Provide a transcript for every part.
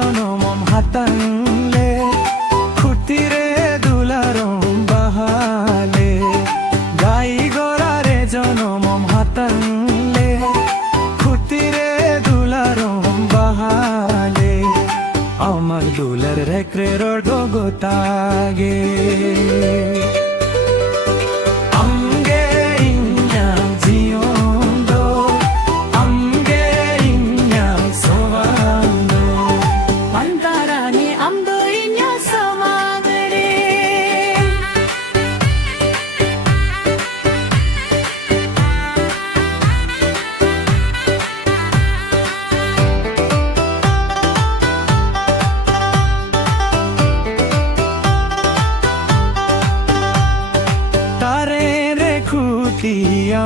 জনমম হাতাংলে খুঁটিরে দুলারম বাহালে গাই গড়ারে জনমম হাতাংলে খুঁটিরে দুলারম বাহালে আমার দুলার রেক্রে rod গোতাগে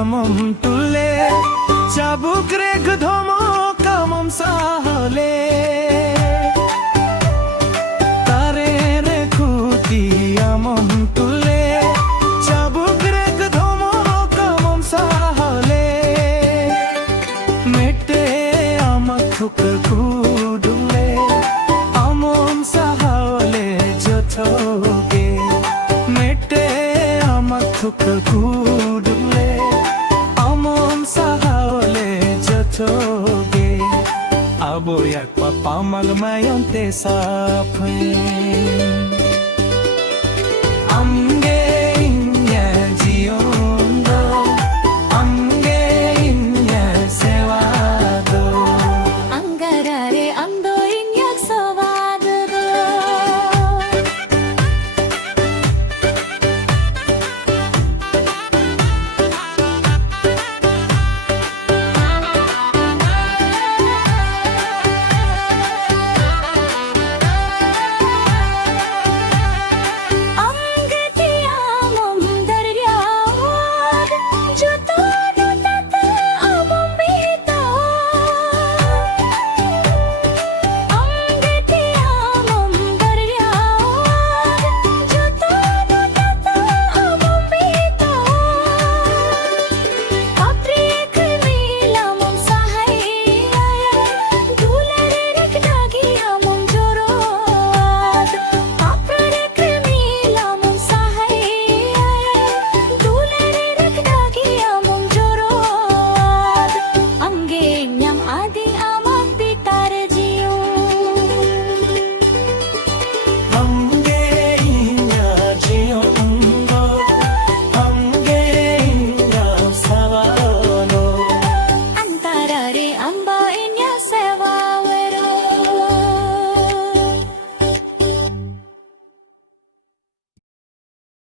Amam tule cabuk reg dhomo kamam sahole tare re khuti amam tule cabuk reg dhomo kamam sahole mette amakhuk kudule amam sahole jothoge mette amakhuk kudule toge abo yak pa magmayon te saphe amge inya jiondo amge inya sevado angarare ando